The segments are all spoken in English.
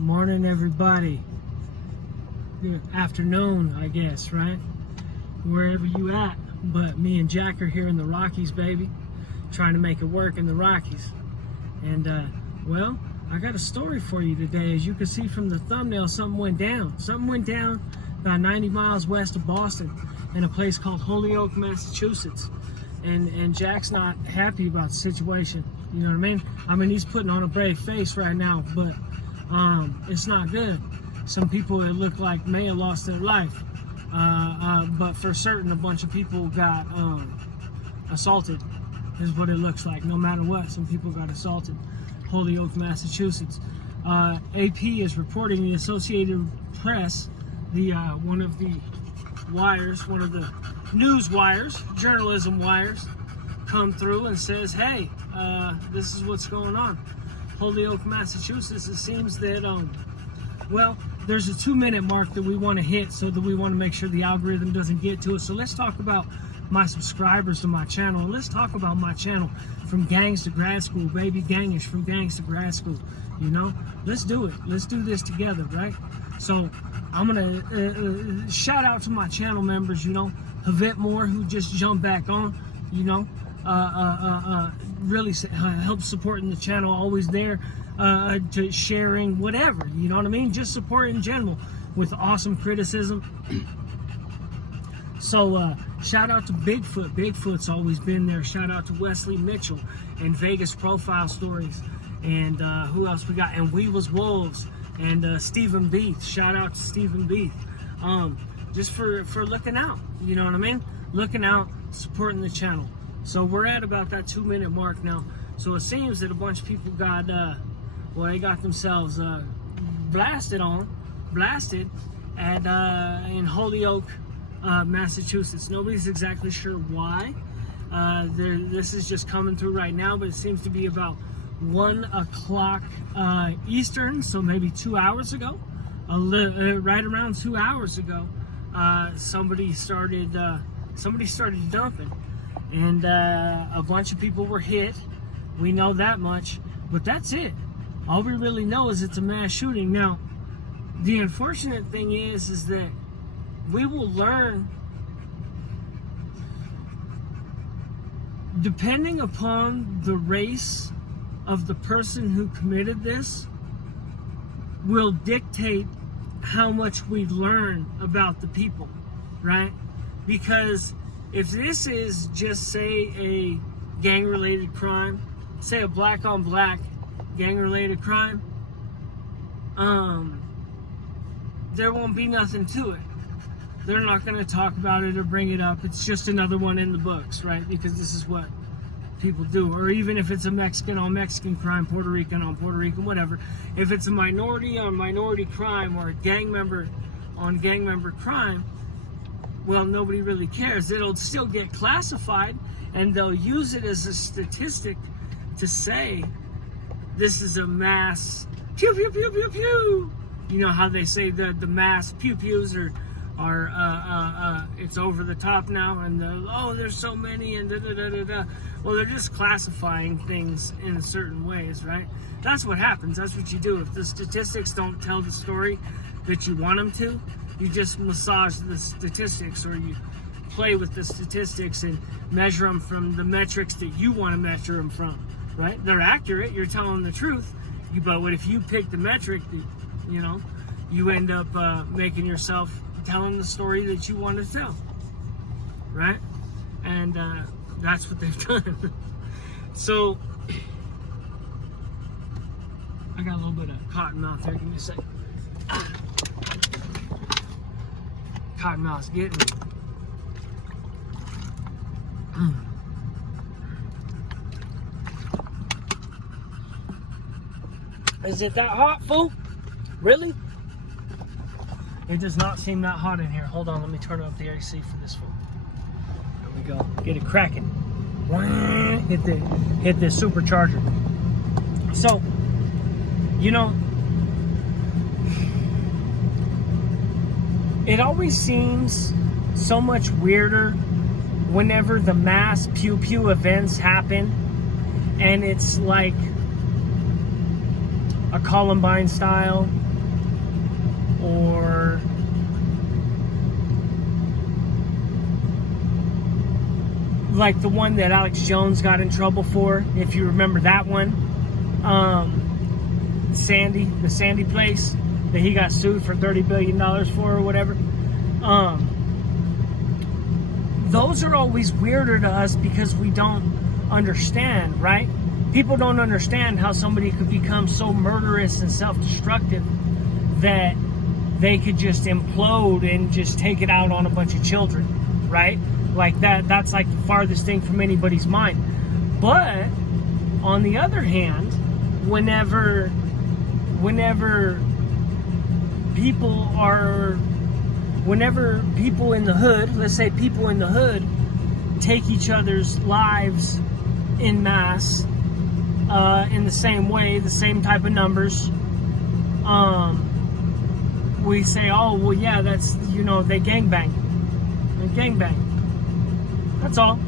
Morning, everybody. Good afternoon, I guess, right? Wherever you at. But me and Jack are here in the Rockies, baby. Trying to make it work in the Rockies. And, well, I got a story for you today. As you can see from the thumbnail, something went down. Something went down about 90 miles west of Boston in a place called Holyoke, Massachusetts. And Jack's not happy about the situation. You know what I mean? I mean, he's putting on a brave face right now, but it's not good. Some people, it looked like, may have lost their life. But for certain, a bunch of people got assaulted, is what it looks like. No matter what, some people got assaulted. Holyoke, Massachusetts. AP is reporting, the Associated Press, the one of the wires, one of the news wires, journalism wires, come through and says, hey, this is what's going on. Holyoke, Massachusetts. It seems that, well, there's a 2-minute mark that we want to hit, so that we want to make sure the algorithm doesn't get to us. So let's talk about my subscribers to my channel. And let's talk about my channel, From Gangs to Grad School, baby. Gangish, from gangs to grad school. You know, let's do it. Let's do this together, right? So I'm gonna shout out to my channel members. You know, Havit Moore, who just jumped back on. You know, really help supporting the channel. Always there to sharing whatever. You know what I mean? Just support in general with awesome criticism. So shout out to Bigfoot. Bigfoot's always been there. Shout out to Wesley Mitchell and Vegas Profile Stories. And who else we got? And We Was Wolves. And Stephen Beath. Shout out to Stephen Beath. Just for looking out. You know what I mean? Looking out, supporting the channel. So we're at about that 2-minute mark now. So it seems that a bunch of people got, well, they got themselves blasted at in Holyoke, Massachusetts. Nobody's exactly sure why. This is just coming through right now, but it seems to be about 1 o'clock Eastern, so maybe 2 hours ago, right around 2 hours ago, somebody started dumping, and a bunch of people were hit. We know that much, but that's it. All we really know is it's a mass shooting. Now, the unfortunate thing is that we will learn, depending upon the race of the person who committed this, will dictate how much we learn about the people, right? Because if this is just, say, a gang-related crime, say a black-on-black gang-related crime, there won't be nothing to it. They're not going to talk about it or bring it up. It's just another one in the books, right? Because this is what people do. Or even if it's a Mexican on Mexican crime, Puerto Rican on Puerto Rican, whatever. If it's a minority on minority crime, or a gang member on gang member crime, well, nobody really cares. It'll still get classified, and they'll use it as a statistic to say this is a mass pew pew pew pew pew. You know how they say the mass pew pews are it's over the top now, and oh, there's so many, and da da da da da. Well, they're just classifying things in certain ways, right? That's what happens. That's what you do. If the statistics don't tell the story that you want them to, you just massage the statistics, or you play with the statistics and measure them from the metrics that you want to measure them from, right? They're accurate. You're telling the truth. But what if you pick the metric that, you know, you end up making yourself telling the story that you want to tell, right? And that's what they've done. So I got a little bit of cotton mouth there. Give me a second. Cotton mouth's getting me. Is it that hot, fool? Really? It does not seem that hot in here. Hold on, let me turn up the AC for this fool. There we go. Get it cracking. Hit the supercharger. So, you know, it always seems so much weirder whenever the mass pew pew events happen, and it's like a Columbine style, or like the one that Alex Jones got in trouble for, if you remember that one. The Sandy place that he got sued for $30 billion for or whatever. Those are always weirder to us because we don't understand, right? People don't understand how somebody could become so murderous and self-destructive that they could just implode and just take it out on a bunch of children, right? Like that's like the farthest thing from anybody's mind. But on the other hand, whenever people in the hood, let's say people in the hood, take each other's lives en masse, in the same way, the same type of numbers, we say, oh, well, yeah, that's, they gangbang. They gangbang. That's all.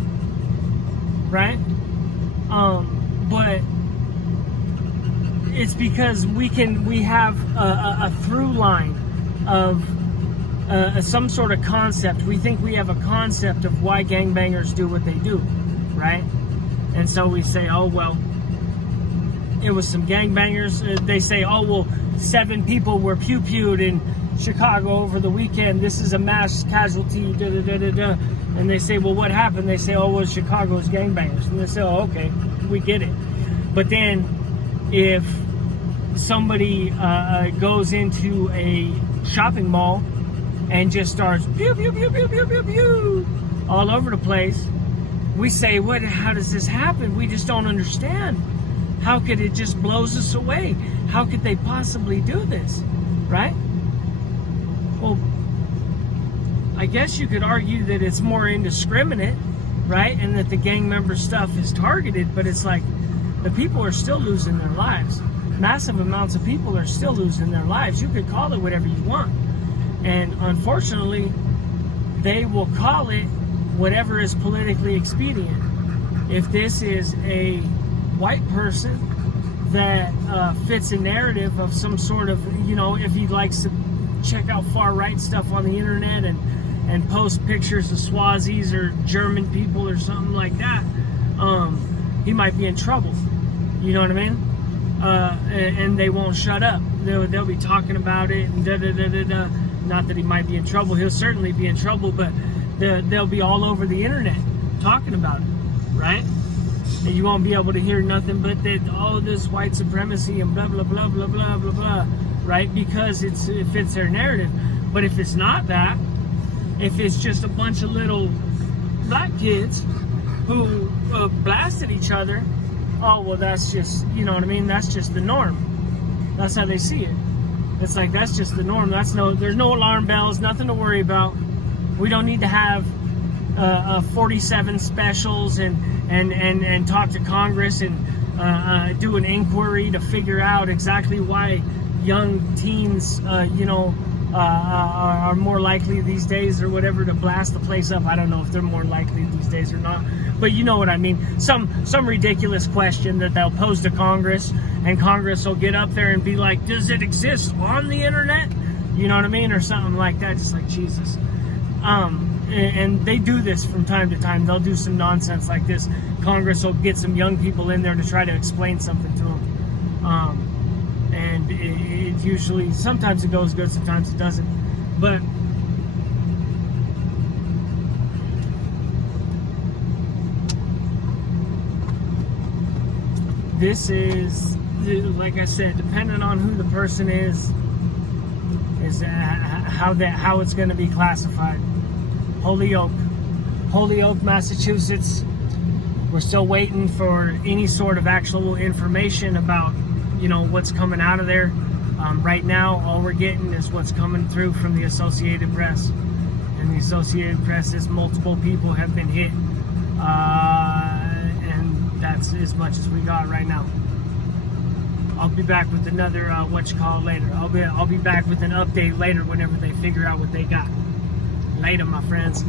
Right? But it's because we have a through line of some sort of concept. We think we have a concept of why gangbangers do what they do, right? And so we say, oh, well, it was some gangbangers. They say, oh, well, 7 people were pew-pewed in Chicago over the weekend. This is a mass casualty, da-da-da-da-da. And they say, well, what happened? They say, oh, well, Chicago's gangbangers. And they say, oh, okay, we get it. But then if somebody goes into a shopping mall and just starts pew, pew, pew, pew, pew, pew, pew, all over the place, we say, how does this happen? We just don't understand. How could it just blows us away? How could they possibly do this, right? Well, I guess you could argue that it's more indiscriminate, right? And that the gang member stuff is targeted, but it's like the people are still losing their lives. Massive amounts of people are still losing their lives. You could call it whatever you want. And unfortunately, they will call it whatever is politically expedient. If this is a white person that fits a narrative of some sort of, if he likes to check out far-right stuff on the internet and post pictures of Swazis or German people or something like that, he might be in trouble. You know what I mean? And they won't shut up. They'll be talking about it and da-da-da-da-da. Not that he might be in trouble. He'll certainly be in trouble, but they'll be all over the internet talking about it, right? And you won't be able to hear nothing but that, oh, this white supremacy and blah, blah, blah, blah, blah, blah, blah, right? Because it fits their narrative. But if it's not that, if it's just a bunch of little black kids who blasted each other, oh, well, that's just, you know what I mean? That's just the norm. That's how they see it. It's like, that's just the norm. There's no alarm bells, nothing to worry about. We don't need to have 47 specials and talk to Congress and do an inquiry to figure out exactly why young teens, are more likely these days or whatever to blast the place up. I don't know if they're more likely these days or not, but you know what I mean. Some ridiculous question that they'll pose to Congress, and Congress will get up there and be like, does it exist on the internet? You know what I mean? Or something like that, just like Jesus. And they do this from time to time. They'll do some nonsense like this. Congress will get some young people in there to try to explain something to them. And it usually, sometimes it goes good, sometimes it doesn't. But this is, like I said, depending on who the person is how it's going to be classified. Holyoke, Massachusetts. We're still waiting for any sort of actual information about, what's coming out of there. Right now, all we're getting is what's coming through from the Associated Press. And the Associated Press is multiple people have been hit. And that's as much as we got right now. I'll be back with another, later. I'll be back with an update later whenever they figure out what they got. Later, my friends.